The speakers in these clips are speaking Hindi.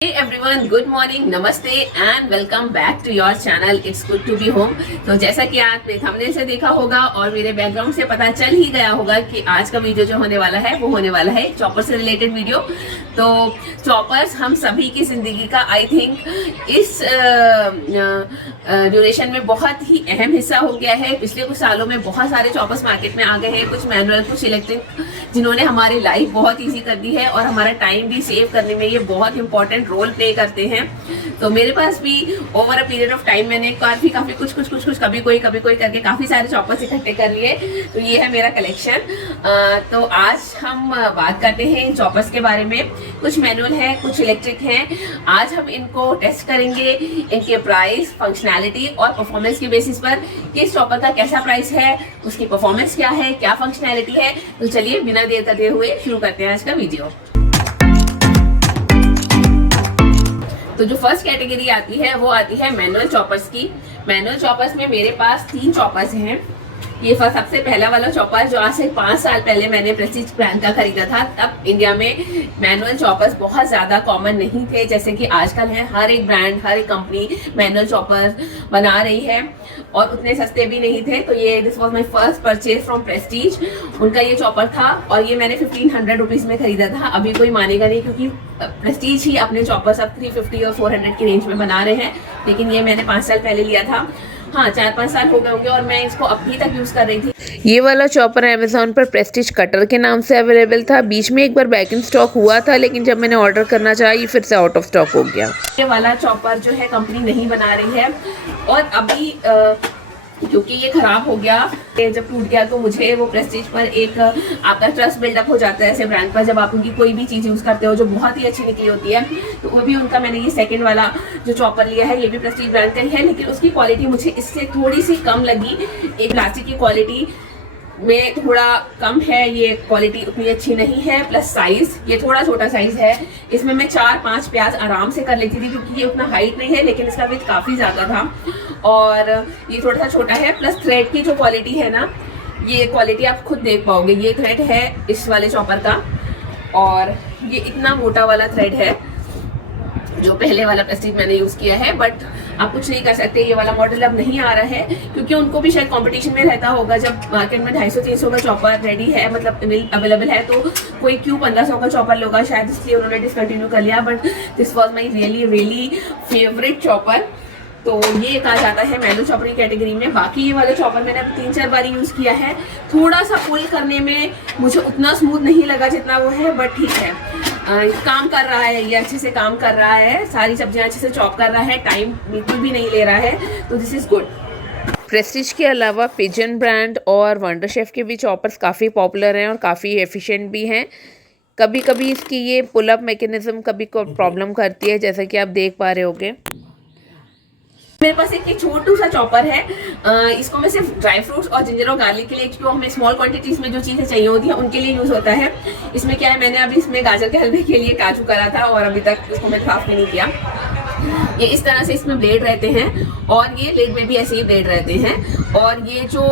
Hey everyone, good morning, नमस्ते and welcome back to your channel it's good to be home. तो जैसा कि आपने थंबनेल से देखा होगा और मेरे बैकग्राउंड से पता चल ही गया होगा कि आज का वीडियो जो होने वाला है वो होने वाला है चॉपर से रिलेटेड वीडियो। तो चॉपर्स हम सभी की जिंदगी का आई थिंक इस ड्यूरेशन में बहुत ही अहम हिस्सा हो गया है। पिछले कुछ सालों में बहुत सारे चॉपर्स मार्केट में आ गए हैं, कुछ मैनुअल कुछ इलेक्ट्रिक, जिन्होंने हमारी लाइफ बहुत ईजी कर दी है और हमारा टाइम भी सेव करने में ये बहुत इंपॉर्टेंट रोल प्ले करते हैं। तो मेरे पास भी over a period of time मैंने काफी कुछ कभी कोई करके काफी सारे चॉपर्स इकट्ठे कर लिए। तो ये है मेरा कलेक्शन। तो आज हम बात करते हैं इन चॉपर्स के बारे में। कुछ मैनुअल है, कुछ इलेक्ट्रिक हैं। आज हम इनको टेस्ट करेंगे, इनके प्राइस, फंक्शनैलिटी और परफॉर्मेंस के बेसिस पर किस चॉपर का कैसा प्राइस है, उसकी परफॉर्मेंस क्या है, क्या फंक्शनैलिटी है। तो चलिए बिना देर करते हुए शुरू करते हैं आज का वीडियो। तो जो फर्स्ट कैटेगरी आती है वो आती है मैनुअल चॉपर्स की। मैनुअल चॉपर्स में मेरे पास 3 चॉपर्स हैं। ये सबसे पहला वाला चॉपर जो आज से 5 साल पहले मैंने प्रेस्टीज ब्रांड का खरीदा था, तब इंडिया में मैनुअल चॉपर्स बहुत ज्यादा कॉमन नहीं थे जैसे कि आजकल है। हर एक ब्रांड, हर एक कंपनी मैनुअल चॉपर बना रही है और उतने सस्ते भी नहीं थे। तो ये this was my first purchase from Prestige. उनका ये चॉपर था और ये मैंने 1500 रुपीज में खरीदा था। अभी कोई मानेगा नहीं क्योंकि प्रेस्टीज ही अपने चॉपर सब 350 और 400 की रेंज में बना रहे हैं, लेकिन ये मैंने 5 साल पहले लिया था। हाँ, 4-5 साल हो गए होंगे और मैं इसको अभी तक यूज कर रही थी। ये वाला चॉपर अमेजोन पर प्रेस्टीज कटर के नाम से अवेलेबल था। बीच में एक बार बैक इन स्टॉक हुआ था, लेकिन जब मैंने ऑर्डर करना चाहा ये फिर से आउट ऑफ स्टॉक हो गया। ये वाला चॉपर जो है कंपनी नहीं बना रही है और अभी क्योंकि ये खराब हो गया, जब टूट गया, तो मुझे वो प्रेस्टीज पर एक आपका ट्रस्ट बिल्डअप हो जाता है ऐसे ब्रांड पर। जब आप उनकी कोई भी चीज़ यूज़ करते हो जो बहुत ही अच्छी निकली होती है, तो वो भी उनका मैंने ये सेकंड वाला जो चॉपर लिया है, ये भी प्रेस्टीज ब्रांड का ही है, लेकिन उसकी क्वालिटी मुझे इससे थोड़ी सी कम लगी। एक प्लास्टिक की क्वालिटी में थोड़ा कम है, ये क्वालिटी उतनी अच्छी नहीं है। प्लस साइज, ये थोड़ा छोटा साइज है। इसमें मैं 4-5 प्याज आराम से कर लेती थी क्योंकि ये उतना हाइट नहीं है, लेकिन इसका वेट काफ़ी ज़्यादा था और ये थोड़ा सा छोटा है। प्लस थ्रेड की जो क्वालिटी है ना, ये क्वालिटी आप खुद देख पाओगे। ये थ्रेड है इस वाले चॉपर का और ये इतना मोटा वाला थ्रेड है जो पहले वाला प्रेस्टीज मैंने यूज किया है। बट आप कुछ नहीं कर सकते, ये वाला मॉडल अब नहीं आ रहा है क्योंकि उनको भी शायद कंपटीशन में रहता होगा। जब मार्केट में 250-300 का चॉपर रेडी है, मतलब अवेलेबल है, तो कोई क्यों 1500 का चॉपर लोगा, शायद इसलिए उन्होंने डिसकंटिन्यू कर लिया। But this was my really favourite chopper. तो ये एक आ जाता है मैनुअल चॉपर की कैटेगरी में। बाकी ये वाला चॉपर मैंने 3-4 बार यूज किया है। थोड़ा सा पुल करने में मुझे उतना स्मूथ नहीं लगा जितना वो है, बट ठीक है, काम कर रहा है, ये अच्छे से काम कर रहा है, सारी सब्जियां अच्छे से चॉप कर रहा है, टाइम बिल्कुल भी नहीं ले रहा है, तो दिस इज गुड। प्रेस्टीज के अलावा पिजन ब्रांड और वंडर शेफ के भी चॉपर्स काफ़ी पॉपुलर हैं और काफ़ी एफिशिएंट भी हैं। कभी कभी इसकी ये पुल अप मैकेनिज्म कभी प्रॉब्लम करती है, जैसा कि आप देख पा रहे होगे। मेरे पास एक छोटू सा चॉपर है। इसको मैं सिर्फ ड्राई फ्रूट्स और जिंजर और गार्लिक के लिए, जो हमें स्मॉल क्वांटिटीज में जो चीज़ें चाहिए होती हैं उनके लिए यूज़ होता है। इसमें क्या है, मैंने अभी इसमें गाजर के हलवे के लिए काजू करा था और अभी तक इसको मैं साफ भी नहीं किया। ये इस तरह से इसमें ब्लेड रहते हैं और ये लेग में भी ऐसे ही ब्लेड रहते हैं। और ये जो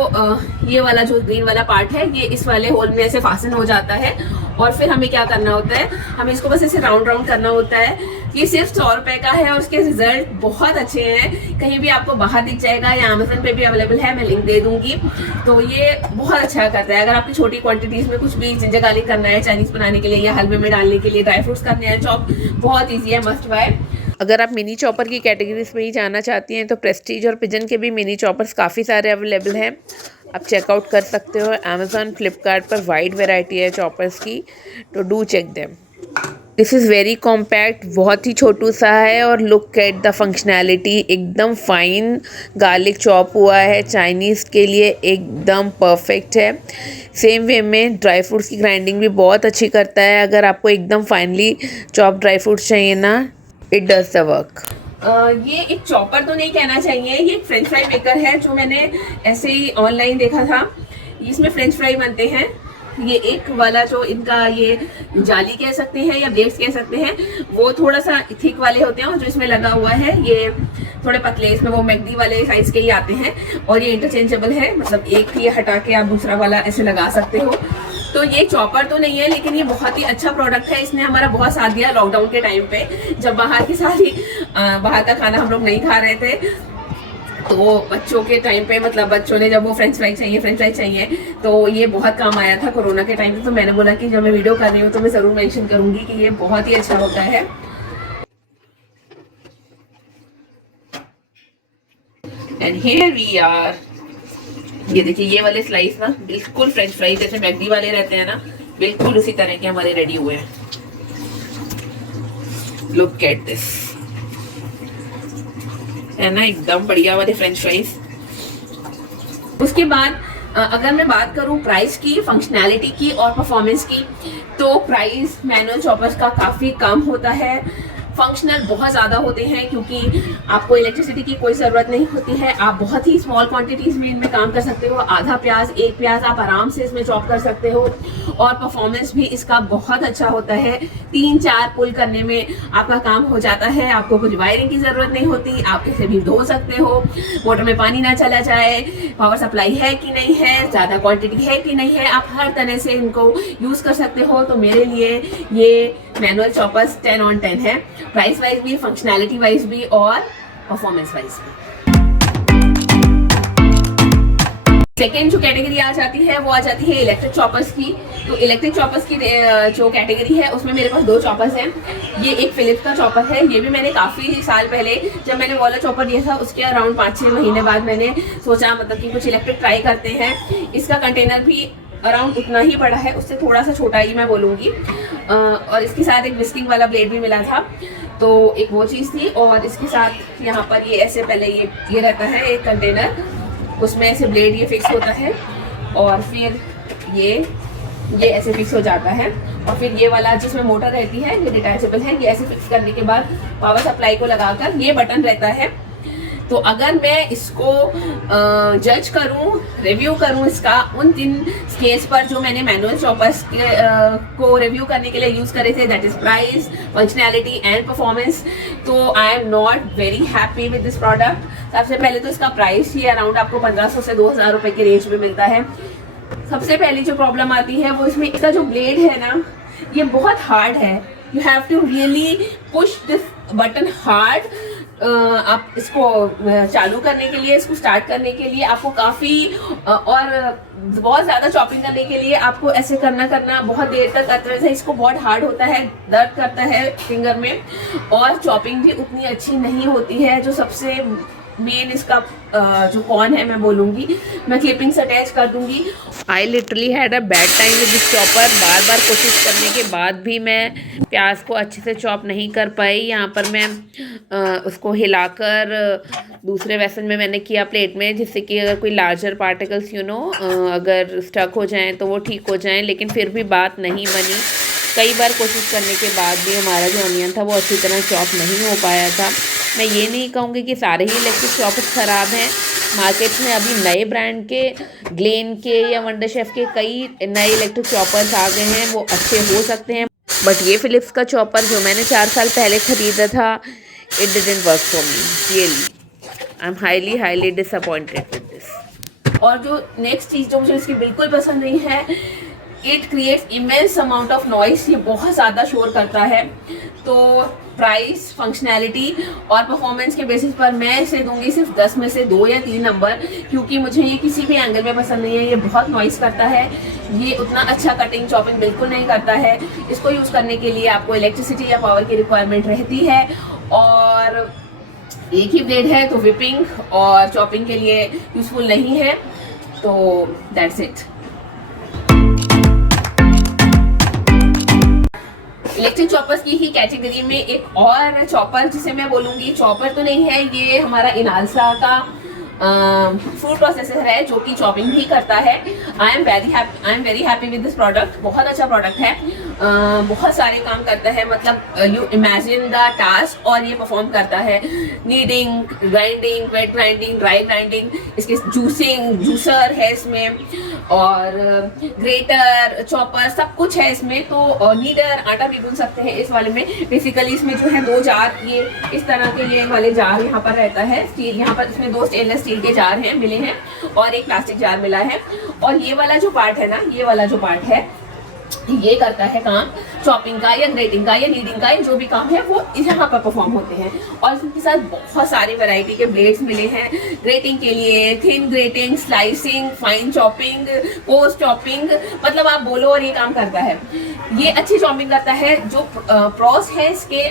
ये वाला जो ग्रीन वाला पार्ट है, ये इस वाले होल में ऐसे फासन हो जाता है और फिर हमें क्या करना होता है, हमें इसको बस ऐसे राउंड करना होता है। ये सिर्फ 100 रुपए का है और उसके रिजल्ट बहुत अच्छे हैं। कहीं भी आपको बाहर दिख जाएगा या अमेजन पे भी अवेलेबल है, मैं लिंक दे दूंगी। तो ये बहुत अच्छा करता है। अगर आपकी छोटी क्वांटिटीज में कुछ भी जिंजर गार्लिक करना है चाइनीज बनाने के लिए या हलवे में डालने के लिए, ड्राई फ्रूट्स करने हैं चॉप, बहुत ईजी है, मस्ट बाय। अगर आप मिनी चॉपर की कैटेगरीज में ही जाना चाहती हैं तो प्रेस्टीज और पिजन के भी मिनी चॉपर्स काफ़ी सारे अवेलेबल हैं, आप चेकआउट कर सकते हो। अमेजोन, फ्लिपकार्ट पर वाइड वैरायटी है चॉपर्स की, तो do check them. This is very compact, बहुत ही छोटू सा है और लुक एट द फंक्शनैलिटी, एकदम फाइन गार्लिक चॉप हुआ है, चाइनीज़ के लिए एकदम परफेक्ट है। सेम वे में ड्राई फ्रूट्स की ग्राइंडिंग भी बहुत अच्छी करता है। अगर आपको एकदम फाइनली चॉप ड्राई फ्रूट्स चाहिए ना, इट डज द वर्क। ये एक चॉपर तो नहीं कहना चाहिए, ये एक फ्रेंच फ्राई मेकर है जो मैंने ऐसे ही ऑनलाइन देखा था। इसमें फ्रेंच फ्राई बनते हैं। ये एक वाला जो इनका ये जाली कह सकते हैं या ब्लेड्स कह सकते हैं, वो थोड़ा सा थिक वाले होते हैं और जो इसमें लगा हुआ है ये थोड़े पतले, इसमें वो मैगडी वाले साइज के ही आते हैं और ये इंटरचेंजेबल है। मतलब एक ये हटा के आप दूसरा वाला ऐसे लगा सकते हो। तो ये चॉपर तो नहीं है, लेकिन ये बहुत ही अच्छा प्रोडक्ट है। इसने हमारा बहुत साथ दिया लॉकडाउन के टाइम पे, जब बाहर का खाना हम लोग नहीं खा रहे थे। तो बच्चों के टाइम पे, मतलब बच्चों ने जब वो फ्रेंच फ्राइज चाहिए, तो ये बहुत काम आया था कोरोना के टाइम पे। तो मैंने बोला कि जब मैं वीडियो कर रही हूँ तो मैं ज़रूर मेंशन करूँगी कि ये बहुत ही अच्छा होता है। And here we are. ये देखिए, ये वाले स्लाइस ना बिल्कुल फ्रेंच फ्राइज जैसे मैगडी वाले रहते हैं ना, बिल्कुल उसी तरह के हमारे रेडी हुए हैं। लुक एट दिस, है ना एकदम बढ़िया वाले फ्रेंच फ्राइज। उसके बाद अगर मैं बात करूं प्राइस की, फंक्शनैलिटी की और परफॉर्मेंस की, तो प्राइस मैनुअल चॉपर्स का काफ़ी कम होता है। फंक्शनल बहुत ज़्यादा होते हैं, क्योंकि आपको इलेक्ट्रिसिटी की कोई ज़रूरत नहीं होती है। आप बहुत ही स्मॉल क्वांटिटीज़ में इनमें काम कर सकते हो। आधा प्याज, एक प्याज आप आराम से इसमें चॉप कर सकते हो। और परफॉर्मेंस भी इसका बहुत अच्छा होता है। 3-4 पुल करने में आपका काम हो जाता है। आपको कुछ वायरिंग की ज़रूरत नहीं होती। आप इसे भी धो सकते हो, मोटर में पानी ना चला जाए, पावर सप्लाई है कि नहीं है, ज़्यादा क्वान्टिटी है कि नहीं है, आप हर तरह से इनको यूज़ कर सकते हो। तो मेरे लिए ये मैनुअल चॉपर्स 10 on 10 है, प्राइस वाइज भी, फंक्शनैलिटी वाइज भी और परफॉर्मेंस वाइज भी। सेकेंड जो कैटेगरी आ जाती है वो आ जाती है इलेक्ट्रिक चॉपर्स की। तो इलेक्ट्रिक चॉपर्स की जो कैटेगरी है उसमें मेरे पास 2 चॉपर्स हैं। ये एक फिलिप्स का चॉपर है, ये भी मैंने काफ़ी साल पहले जब मैंने वाला चॉपर लिया था उसके अराउंड 5-6 महीने बाद मैंने सोचा मतलब कि कुछ इलेक्ट्रिक ट्राई करते हैं। इसका कंटेनर भी अराउंड उतना ही बड़ा है, उससे थोड़ा सा छोटा ही मैं बोलूँगी। और इसके साथ एक विस्किंग वाला ब्लेड भी मिला था, तो एक वो चीज़ थी। और इसके साथ यहाँ पर ये ऐसे पहले ये रहता है एक कंटेनर, उसमें ऐसे ब्लेड ये फिक्स होता है और फिर ये ऐसे फिक्स हो जाता है। और फिर ये वाला जिसमें मोटर रहती है ये डिटैचेबल है। ये ऐसे फिक्स करने के बाद पावर सप्लाई को लगाकर ये बटन रहता है। तो अगर मैं इसको जज करूं, रिव्यू करूं इसका उन 3 स्केल्स पर जो मैंने मैनुअल चॉपर्स को रिव्यू करने के लिए यूज़ करे थे, that is price, functionality and performance, तो I am not very happy with this product. सबसे पहले तो इसका प्राइस ही अराउंड आपको 1500 से 2000 रुपये के रेंज में मिलता है। सबसे पहली जो प्रॉब्लम आती है वो इसमें इसका जो ब्लेड है ना, ये बहुत हार्ड है। You have to really push this button hard. आप इसको चालू करने के लिए, इसको स्टार्ट करने के लिए आपको काफ़ी और बहुत ज़्यादा चॉपिंग करने के लिए आपको ऐसे करना बहुत देर तक करते हैं। इसको बहुत हार्ड होता है, दर्द करता है फिंगर में, और चॉपिंग भी उतनी अच्छी नहीं होती है। जो सबसे मेन इसका जो कौन है मैं बोलूँगी, मैं क्लिपिंग्स अटैच कर दूँगी। I literally had a bad time with this chopper. बार कोशिश करने के बाद भी मैं प्याज को अच्छे से चॉप नहीं कर पाई। यहाँ पर मैं उसको हिलाकर दूसरे वेसन में मैंने किया प्लेट में, जिससे कि अगर कोई लार्जर पार्टिकल्स अगर स्टक हो जाएं तो वो ठीक हो जाएं, लेकिन फिर भी बात नहीं बनी। कई बार कोशिश करने के बाद भी हमारा जो अनियन था वो अच्छी तरह चॉप नहीं हो पाया था। मैं ये नहीं कहूँगी कि सारे ही इलेक्ट्रिक चॉपर्स ख़राब हैं। मार्केट में अभी नए ब्रांड के, ग्लेन के या वंडर शेफ के कई नए इलेक्ट्रिक चॉपर्स आ गए हैं, वो अच्छे हो सकते हैं। बट ये फिलिप्स का चॉपर जो मैंने 4 साल पहले ख़रीदा था, it didn't work for me really. I am highly disappointed with this. और जो नेक्स्ट चीज़ जो मुझे इसकी बिल्कुल पसंद नहीं है, it creates immense amount of noise. ये बहुत ज़्यादा शोर करता है। तो प्राइस, फंक्शनैलिटी और परफॉर्मेंस के बेसिस पर मैं इसे दूंगी सिर्फ 10 में से 2 या 3 नंबर, क्योंकि मुझे ये किसी भी एंगल में पसंद नहीं है। ये बहुत नॉइस करता है, ये उतना अच्छा कटिंग चॉपिंग बिल्कुल नहीं करता है। इसको यूज़ करने के लिए आपको इलेक्ट्रिसिटी या पावर की रिक्वायरमेंट रहती है, और एक ही ब्लेड है तो विपिंग और चॉपिंग के लिए यूज़फुल नहीं है। तो दैट्स इट। इलेक्ट्रिक चॉपर्स की ही कैटेगरी में एक और चॉपर जिसे मैं बोलूँगी, चॉपर तो नहीं है, ये हमारा इनालसा का फूड प्रोसेसर है जो कि चॉपिंग भी करता है। I am very happy with this product. बहुत अच्छा प्रोडक्ट है। बहुत सारे काम करता है, मतलब यू इमेजिन द टास्क, और ये परफॉर्म करता है kneading, grinding, wet grinding, dry grinding, इसके जूसर है इसमें, और ग्रेटर, चॉपर, सब कुछ है इसमें। तो नीडर, आटा भी गूंथ सकते हैं इस वाले में। बेसिकली इसमें जो है 2 जार, ये इस तरह के ये वाले जार यहाँ पर रहता है स्टील, यहाँ पर इसमें 2 स्टेनलेस स्टील के जार हैं मिले हैं, और एक प्लास्टिक जार मिला है। और ये वाला जो पार्ट है ना, ये वाला जो पार्ट है, ये करता है काम चॉपिंग का या ग्रेटिंग का या नीडिंग का, जो भी काम है वो यहाँ पर परफॉर्म होते हैं। और इसके साथ बहुत सारी वैरायटी के ब्लेड्स मिले हैं ग्रेटिंग के लिए, thin grating, slicing, fine chopping, post chopping, मतलब आप बोलो और ये काम करता है। ये अच्छी चॉपिंग करता है। जो प्रॉस है इसके,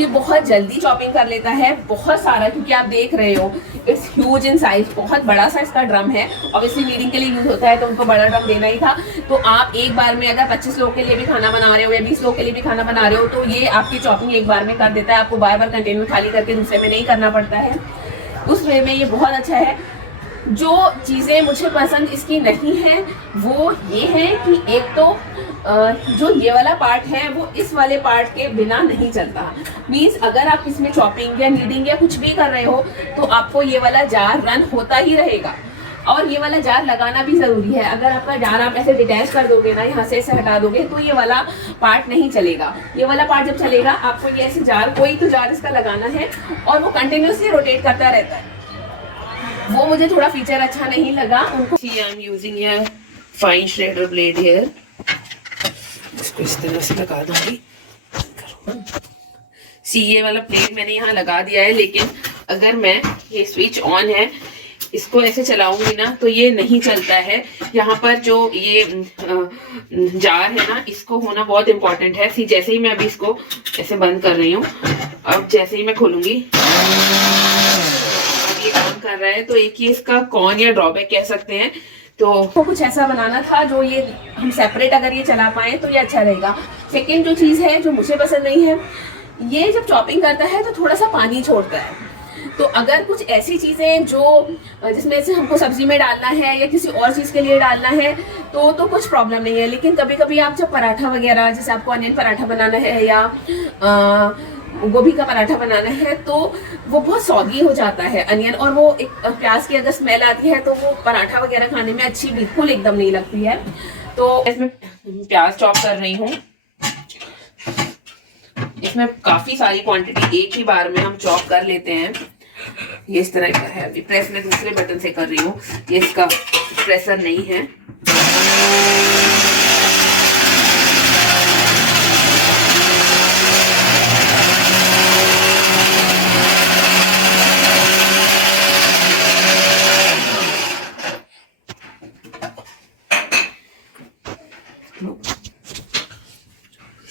ये बहुत जल्दी चॉपिंग कर लेता है, बहुत सारा, क्योंकि आप देख रहे हो इट्स ह्यूज इन साइज, बहुत बड़ा सा इसका ड्रम है। ऑब्वियसली नीडिंग के लिए यूज होता है तो उनको बड़ा ड्रम देना ही था। तो आप एक बार में अगर 25 लोग के लिए भी खाना बना रहे हो या 20 लोग के लिए भी खाना बना रहे हो, तो ये आपकी चॉपिंग एक बार में कर देता है, आपको बार बार कंटेनर खाली करके दूसरे में नहीं करना पड़ता है। उस वे में ये बहुत अच्छा है। जो चीज़ें मुझे पसंद इसकी नहीं है वो ये है कि एक तो जो ये वाला पार्ट है वो इस वाले पार्ट के बिना नहीं चलता। मीन्स अगर आप इसमें चॉपिंग या नीडिंग या कुछ भी कर रहे हो तो आपको ये वाला जार रन होता ही रहेगा, और ये वाला जार लगाना भी जरूरी है। अगर आपका जार आप ऐसे डिटैच कर दोगे ना, यहाँ से ऐसे हटा दोगे, तो ये वाला पार्ट नहीं चलेगा। ये वाला पार्ट जब चलेगा आपको ये ऐसे जार, कोई तो जार इसका लगाना है, और वो कंटिन्यूसली रोटेट करता रहता है। वो मुझे थोड़ा फीचर अच्छा नहीं लगा उनको। See, I'm using a fine shredder blade here. इसको इस तरह से लगा दूंगी। सी, ये वाला प्लेट मैंने यहाँ लगा दिया है, लेकिन अगर मैं ये स्विच ऑन है, इसको ऐसे चलाऊंगी ना तो ये नहीं चलता है। यहाँ पर जो ये जार है ना, इसको होना बहुत इंपॉर्टेंट है। सी, जैसे ही मैं अभी इसको ऐसे बंद कर रही हूँ, अब जैसे ही मैं खोलूंगी ये काम कर रहा है। तो एक ही इसका कॉन या ड्रॉबैक कह सकते हैं। तो कुछ ऐसा बनाना था जो ये हम सेपरेट अगर ये चला पाए तो ये अच्छा रहेगा। सेकेंड जो चीज़ है जो मुझे पसंद नहीं है, ये जब चॉपिंग करता है तो थोड़ा सा पानी छोड़ता है। तो अगर कुछ ऐसी चीज़ें जो जिसमें से हमको सब्जी में डालना है या किसी और चीज़ के लिए डालना है तो कुछ प्रॉब्लम नहीं है। लेकिन कभी कभी आप जब पराठा वगैरह, जैसे आपको अनियन पराठा बनाना है या गोभी का पराठा बनाना है, तो वो बहुत सॉगी हो जाता है अनियन, और वो एक प्याज की अगर स्मेल आती है तो वो पराठा वगैरह खाने में अच्छी बिल्कुल एकदम नहीं लगती है। तो इसमें प्याज चॉप कर रही हूँ। इसमें काफी सारी क्वांटिटी एक ही बार में हम चॉप कर लेते हैं। ये इस तरह का है। अभी प्रेस में दूसरे बटन से कर रही हूँ, ये इसका प्रेसर नहीं है।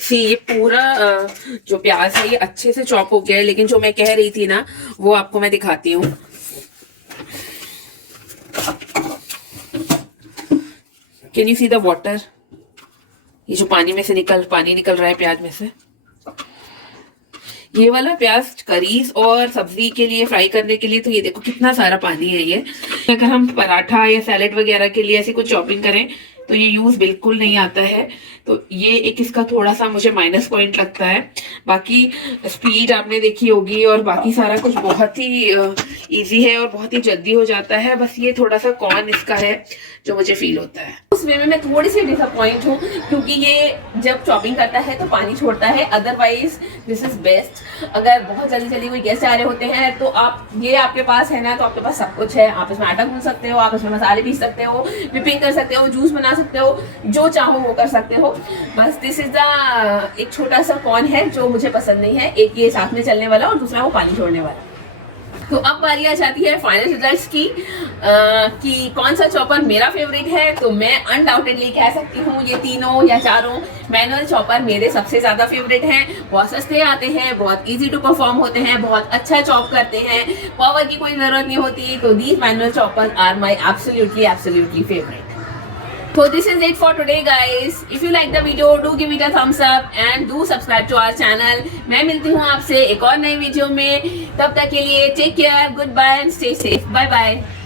ये पूरा जो प्याज है ये अच्छे से चॉप हो गया है, लेकिन जो मैं कह रही थी ना वो आपको मैं दिखाती हूँ। Can you see the water? ये जो पानी निकल रहा है प्याज में से। ये वाला प्याज करीज और सब्जी के लिए, फ्राई करने के लिए, तो ये देखो कितना सारा पानी है ये। अगर हम पराठा या सैलेड वगैरह के लिए ऐसी कुछ चॉपिंग करें तो ये यूज बिल्कुल नहीं आता है। तो ये एक इसका थोड़ा सा मुझे माइनस पॉइंट लगता है। बाकी स्पीड आपने देखी होगी और बाकी सारा कुछ बहुत ही इजी है और बहुत ही जल्दी हो जाता है। बस ये थोड़ा सा कॉन इसका है जो मुझे फील होता है। उस वे में मैं थोड़ी सी डिसअपॉइंट हूँ क्योंकि ये जब चॉपिंग करता है तो पानी छोड़ता है। Otherwise this is best. अगर बहुत जल्दी जल्दी कोई गेस्ट आ रहे होते हैं तो आप ये आपके पास है ना, तो आपके पास सब कुछ है। आप इसमें आटा गूंथ सकते हो, आप इसमें मसाले पीस सकते हो, विपिंग कर सकते हो, जूस बना सकते हो, जो चाहो वो कर सकते हो। बस दिस इज द एक छोटा सा कॉन है जो मुझे पसंद नहीं है। एक ये साथ में चलने वाला और दूसरा वो पानी छोड़ने वाला। तो अब बारी आ जाती है फाइनल रिजल्ट्स की कि कौन सा चॉपर मेरा फेवरेट है। तो मैं अनडाउटेडली कह सकती हूँ ये तीनों या चारों मैनुअल चॉपर मेरे सबसे ज्यादा फेवरेट हैं। बहुत सस्ते आते हैं, बहुत इजी टू परफॉर्म होते हैं, बहुत अच्छा चॉप करते हैं, पावर की कोई जरूरत नहीं होती। तो these manual chopper are my absolutely favourite. So this is it for today guys. If you like the video, do give it a thumbs up and do subscribe to our channel. मैं मिलती हूँ आपसे एक और नई वीडियो में। तब तक के लिए take care, goodbye and stay safe. Bye bye.